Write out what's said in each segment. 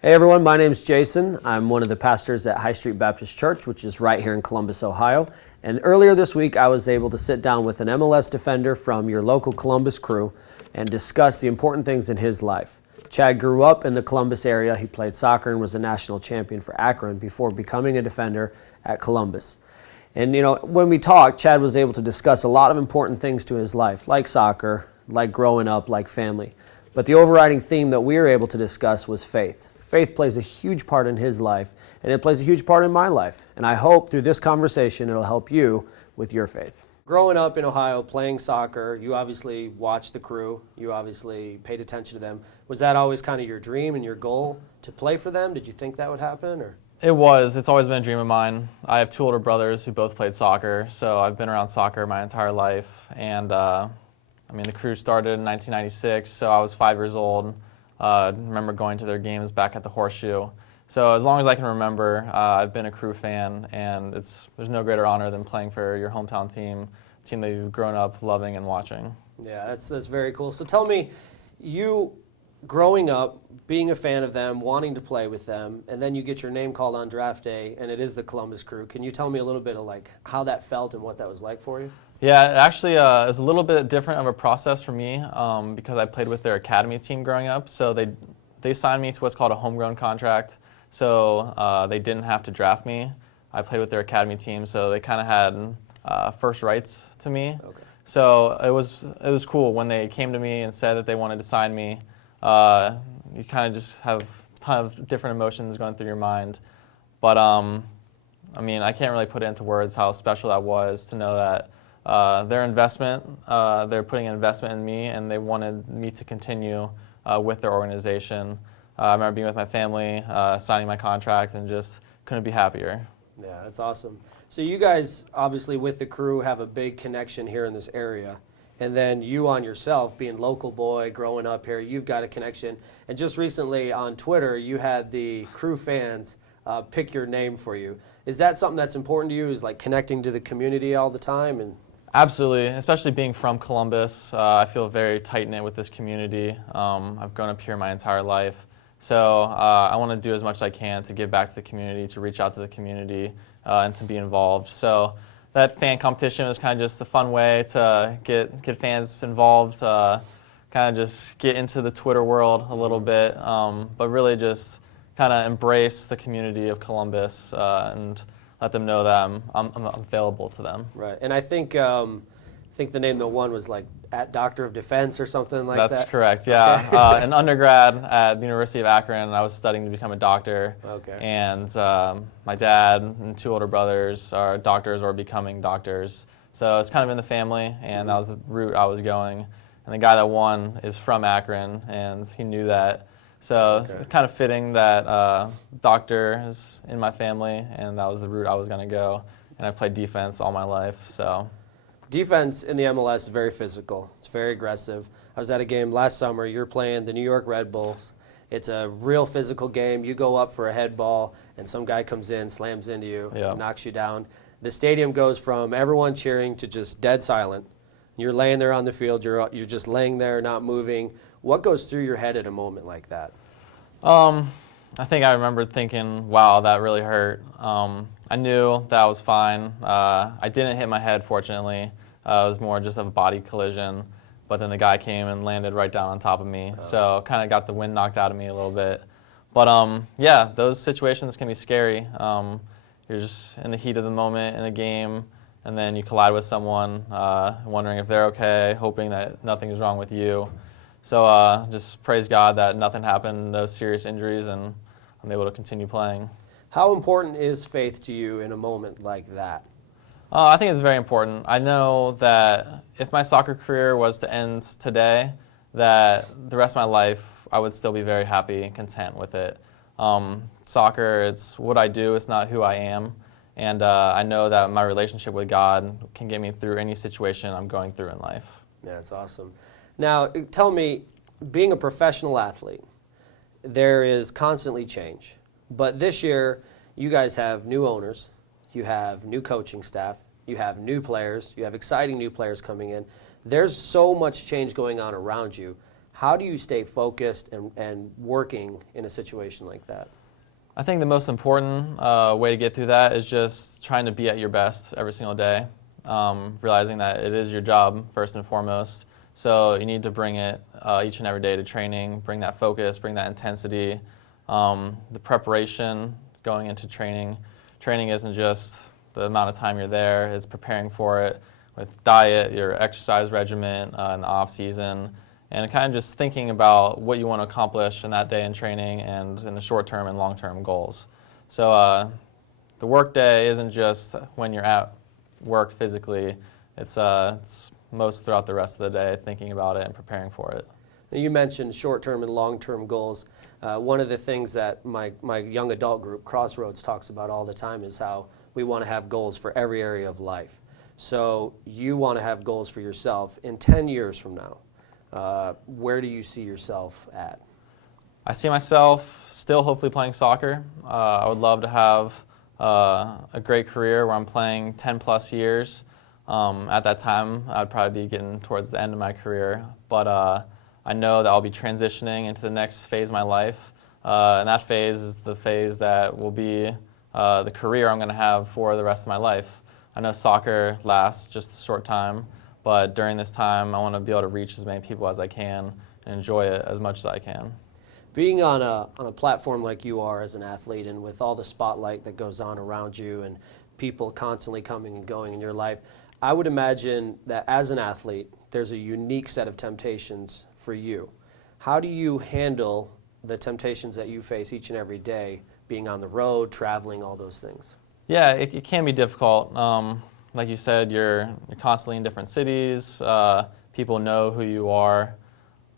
Hey everyone, my name's Jason. I'm one of the pastors at High Street Baptist Church, which is right here in Columbus, Ohio. And earlier this week, I was able to sit down with an MLS defender from your local Columbus crew and discuss the important things in his life. Chad grew up in the Columbus area. He played soccer and was a national champion for Akron before becoming a defender at Columbus. And when we talked, Chad was able to discuss a lot of important things to his life, like soccer, like growing up, like family. But the overriding theme that we were able to discuss was faith. Faith plays a huge part in his life, and it plays a huge part in my life. And I hope through this conversation it'll help you with your faith. Growing up in Ohio, playing soccer, you obviously watched the crew. You obviously paid attention to them. Was that always kind of your dream and your goal to play for them? Did you think that would happen? Or? It was. It's always been a dream of mine. I have two older brothers who both played soccer, so I've been around soccer my entire life. And the crew started in 1996, so I was 5 years old. I remember going to their games back at the Horseshoe. So as long as I can remember, I've been a crew fan, and there's no greater honor than playing for your hometown team that you've grown up loving and watching. Yeah, that's very cool. So tell me, you growing up, being a fan of them, wanting to play with them, and then you get your name called on draft day, and it is the Columbus crew. Can you tell me a little bit of how that felt and what that was like for you? Yeah, actually, it was a little bit different of a process for me because I played with their academy team growing up. So they signed me to what's called a homegrown contract. So they didn't have to draft me. I played with their academy team, so they kind of had first rights to me. Okay. So it was cool when they came to me and said that they wanted to sign me. You kind of just have a ton of different emotions going through your mind. But I can't really put it into words how special that was to know that their investment, they're putting an investment in me, and they wanted me to continue with their organization. I remember being with my family, signing my contract, and just couldn't be happier. Yeah, that's awesome. So you guys, obviously with the crew, have a big connection here in this area. And then you on yourself, being local boy, growing up here, you've got a connection. And just recently on Twitter, you had the crew fans pick your name for you. Is that something that's important to you, is connecting to the community all the time? And Absolutely, especially being from Columbus. I feel very tight-knit with this community. I've grown up here my entire life. So I want to do as much as I can to give back to the community, to reach out to the community, and to be involved. So that fan competition was kind of just a fun way to get fans involved, kind of just get into the Twitter world a little bit, but really just kind of embrace the community of Columbus and let them know that I'm available to them. Right, and I think the name that won was at Doctor of Defense or something like that. That's correct, yeah. Okay. In undergrad at the University of Akron, I was studying to become a doctor. Okay. And my dad and two older brothers are doctors or becoming doctors. So it's kind of in the family, and that was the route I was going. And the guy that won is from Akron, and he knew that. So it's kind of fitting that doctor is in my family, and that was the route I was going to go. And I've played defense all my life, so. Defense in the MLS is very physical. It's very aggressive. I was at a game last summer. You're playing the New York Red Bulls. It's a real physical game. You go up for a head ball, and some guy comes in, slams into you, knocks you down. The stadium goes from everyone cheering to just dead silent. You're laying there on the field. You're just laying there, not moving. What goes through your head at a moment like that? I think I remember thinking, wow, that really hurt. I knew that I was fine. I didn't hit my head, fortunately. It was more just a body collision. But then the guy came and landed right down on top of me. So kind of got the wind knocked out of me a little bit. But yeah, those situations can be scary. You're just in the heat of the moment in a game, and then you collide with someone, wondering if they're okay, hoping that nothing is wrong with you. So just praise God that nothing happened, no serious injuries, and I'm able to continue playing. How important is faith to you in a moment like that? I think it's very important. I know that if my soccer career was to end today, that the rest of my life I would still be very happy and content with it. Soccer, it's what I do, it's not who I am. And I know that my relationship with God can get me through any situation I'm going through in life. Yeah, that's awesome. Now, tell me, being a professional athlete, there is constantly change. But this year, you guys have new owners, you have new coaching staff, you have new players, you have exciting new players coming in. There's so much change going on around you. How do you stay focused and working in a situation like that? I think the most important way to get through that is just trying to be at your best every single day, realizing that it is your job first and foremost. So you need to bring it each and every day to training, bring that focus, bring that intensity, the preparation going into training. Training isn't just the amount of time you're there, it's preparing for it with diet, your exercise regimen in the off season, and kind of just thinking about what you want to accomplish in that day in training and in the short-term and long-term goals. So the work day isn't just when you're at work physically, it's most throughout the rest of the day, thinking about it and preparing for it. You mentioned short-term and long-term goals. One of the things that my young adult group, Crossroads, talks about all the time is how we want to have goals for every area of life. So you want to have goals for yourself in 10 years from now. Where do you see yourself at? I see myself still hopefully playing soccer. I would love to have a great career where I'm playing 10 plus years. At that time, I'd probably be getting towards the end of my career. But I know that I'll be transitioning into the next phase of my life. And that phase is the phase that will be the career I'm going to have for the rest of my life. I know soccer lasts just a short time. But during this time, I want to be able to reach as many people as I can and enjoy it as much as I can. Being on a platform like you are as an athlete, and with all the spotlight that goes on around you and people constantly coming and going in your life, I would imagine that as an athlete, there's a unique set of temptations for you. How do you handle the temptations that you face each and every day, being on the road, traveling, all those things? Yeah, it can be difficult. Like you said, you're constantly in different cities. People know who you are.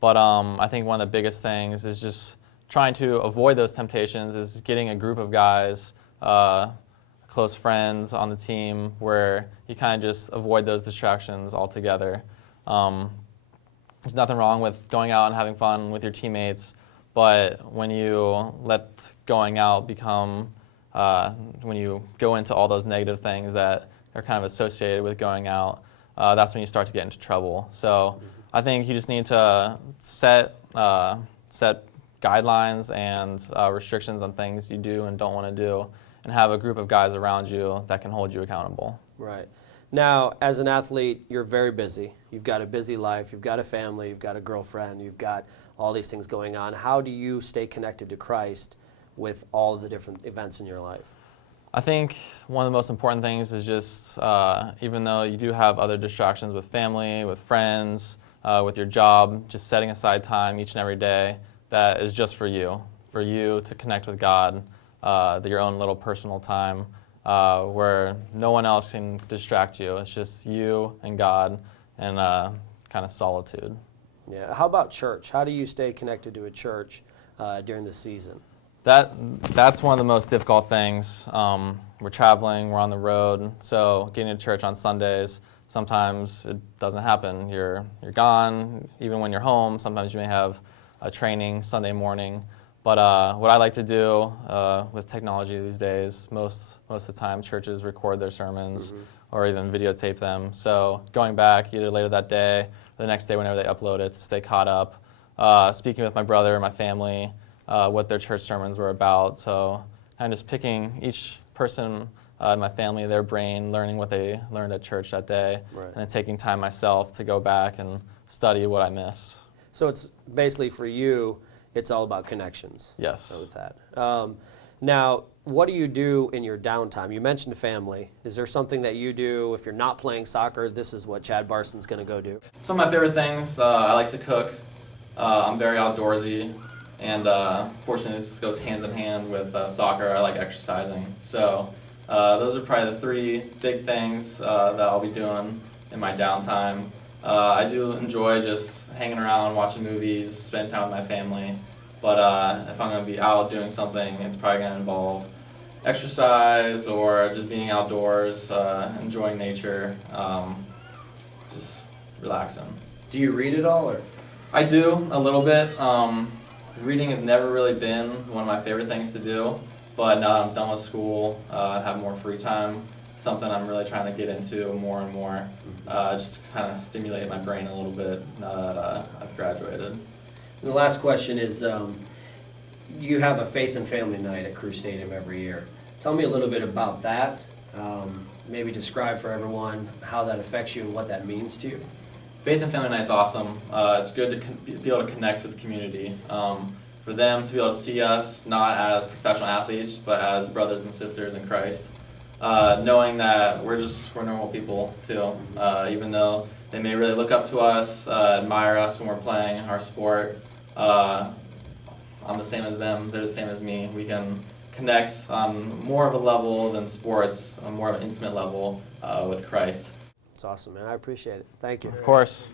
But I think one of the biggest things is just trying to avoid those temptations, is getting a group of guys, close friends on the team, where you kind of just avoid those distractions altogether. There's nothing wrong with going out and having fun with your teammates, but when you let going out become, when you go into all those negative things that are kind of associated with going out, that's when you start to get into trouble. So I think you just need to set guidelines and restrictions on things you do and don't want to do, and have a group of guys around you that can hold you accountable. Right. Now, as an athlete, you're very busy. You've got a busy life. You've got a family. You've got a girlfriend. You've got all these things going on. How do you stay connected to Christ with all of the different events in your life? I think one of the most important things is just, even though you do have other distractions with family, with friends, with your job, just setting aside time each and every day that is just for you to connect with God, your own little personal time, where no one else can distract you. It's just you and God and kind of solitude. Yeah. How about church? How do you stay connected to a church during the season? That's one of the most difficult things. We're traveling, we're on the road, so getting to church on Sundays, sometimes it doesn't happen. You're gone. Even when you're home, sometimes you may have a training Sunday morning. But what I like to do with technology these days, most of the time churches record their sermons or even videotape them. So going back either later that day or the next day whenever they upload it to stay caught up, speaking with my brother, my family, what their church sermons were about. So kind of just picking each person in my family, their brain, learning what they learned at church that day, Right. and then taking time myself to go back and study what I missed. So it's basically for you, it's all about connections. Yes. With that. Now, what do you do in your downtime? You mentioned family. Is there something that you do if you're not playing soccer? This is what Chad Barson's going to go do. Some of my favorite things, I like to cook. I'm very outdoorsy, and fortunately this goes hands in hand with soccer. I like exercising. So those are probably the three big things that I'll be doing in my downtime. I do enjoy just hanging around, watching movies, spending time with my family. But if I'm going to be out doing something, it's probably going to involve exercise or just being outdoors, enjoying nature, just relaxing. Do you read at all? Or? I do, a little bit. Reading has never really been one of my favorite things to do, but now that I'm done with school and have more free time, it's something I'm really trying to get into more and more, just to kind of stimulate my brain a little bit now that I've graduated. And the last question is, you have a faith and family night at Crew Stadium every year. Tell me a little bit about that. Maybe describe for everyone how that affects you and what that means to you. Faith and Family Night's awesome. It's good to be able to connect with the community. For them to be able to see us not as professional athletes, but as brothers and sisters in Christ. Knowing that we're normal people too. Even though they may really look up to us, admire us when we're playing our sport. I'm the same as them, they're the same as me. We can connect on more of a level than sports, on more of an intimate level with Christ. It's awesome, man. I appreciate it. Thank you. Of course.